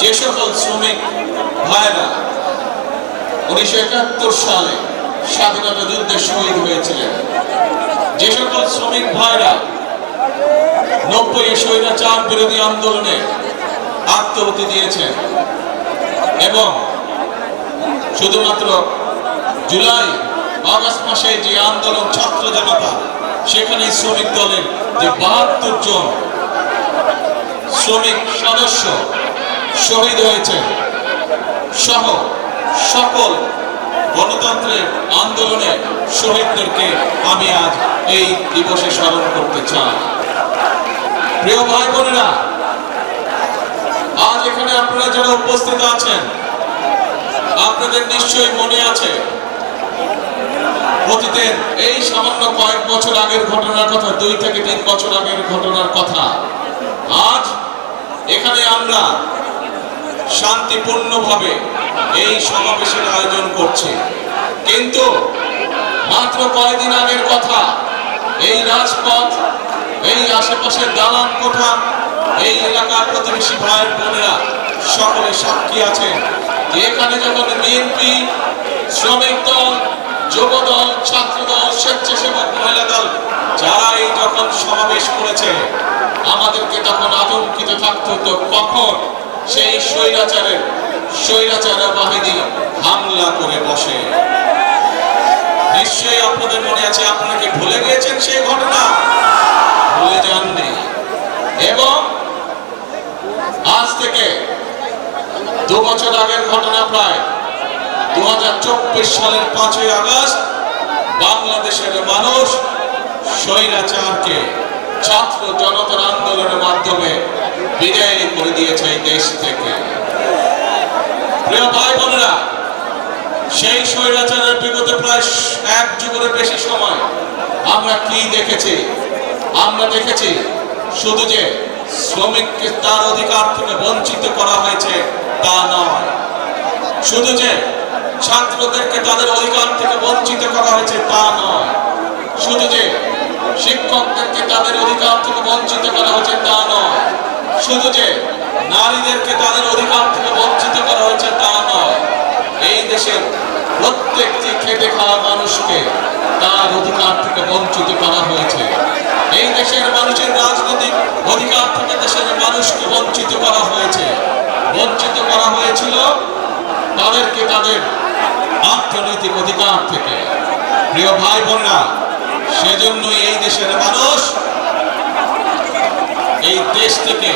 যে সকল শ্রমিক ভাইরা 1971 সালে স্বাধীনতা যুদ্ধে শহীদ হয়েছিলেন, যে সকল শ্রমিক ভাইরা 90 স্বৈরাচার বিরোধী আন্দোলনে আত্মাহুতি দিয়েছেন এবং শুধুমাত্র জুলাই আগস্ট মাসে যে আন্দোলন ছাত্র জনতা, সেখানে শ্রমিক দলের যে 72 জন শ্রমিক সদস্য শহীদ হয়েছে সহ সকল গণতন্ত্রের আন্দোলনে শহীদদেরকে আমি আজ এই দিবসে স্মরণ করতে চাই। প্রিয় ভাই বোনেরা, আজ এখানে আপনারা যারা উপস্থিত আছেন, আপনাদের নিশ্চয়ই মনে আছে অতীতের এই সামান্য কয়েক বছর আগের ঘটনার কথা, 2 থেকে 3 বছর আগের ঘটনার কথা। আজ এখানে আমরা শান্তিপূর্ণভাবে এই সমাবেশের আয়োজন করছি, কিন্তু মাত্র কয়েকদিন আগের কথা, এই রাজপথ, এই আশেপাশের দালান কোঠা, এই এলাকার প্রতিবেশী ভাই বোনেরা সকলে সাক্ষী আছেন যে এখানে যখন বিএনপি, শ্রমিক দল, যুব দল, ছাত্র দল, স্বেচ্ছাসেবক মহিলা দল যারা এই যখন সমাবেশ করেছে, আমাদেরকে তখন আতঙ্কিত থাকতে হতো কখন সেই স্বৈরাচার বাহিনী হামলা করে বসে। নিশ্চয়ই আপনাদের মনে আছে, আপনারা কি ভুলে গিয়েছেন সেই ঘটনা? ভুলে যাননি। এবং আজ থেকে 2 বছর আগের ঘটনা, প্রায় 2024 সালের 5ই আগস্ট বাংলাদেশের মানুষ স্বৈরাচারকে ছাত্র জনতার আন্দোলনের মাধ্যমে বিদায় করে দিয়েছে এই দেশ থেকে। প্রিয় ভাই বোনেরা, সেই স্বৈরাচারের বিগত প্রায় 1 যুগের বেশি সময় আমরা কি দেখেছি? আমরা দেখেছি শুধু যে শ্রমিককে তার অধিকার থেকে বঞ্চিত করা হয়েছে তা নয়, শুধু যে ছাত্রদেরকে তাদের অধিকার থেকে বঞ্চিত করা হয়েছে তা নয়, শুধু যে শিক্ষকদেরকে তাদের অধিকার থেকে বঞ্চিত করা হয়েছে তা নয়, শুধু যে নারীদেরকে তাদের অধিকার থেকে বঞ্চিত করা হয়েছে তা নয়, এই দেশের প্রত্যেকটি খেটে খাওয়া মানুষকে তার অধিকার থেকে বঞ্চিত করা হয়েছে। এই দেশের মানুষের রাজনৈতিক অধিকার থেকে দেশের মানুষকে বঞ্চিত করা হয়েছে। বঞ্চিত করা হয়েছিল তাদেরকে তাদের অর্থনৈতিক অধিকার থেকে। প্রিয় ভাই বোনেরা, সেজন্যই এই দেশের মানুষ এই দেশ থেকে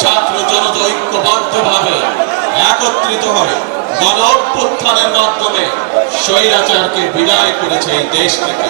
ছাত্র জনতা ঐক্যবদ্ধভাবে একত্রিত হয় গণ অভ্যুত্থানের মাধ্যমে স্বৈরাচারকে বিদায় করেছে এই দেশ থেকে।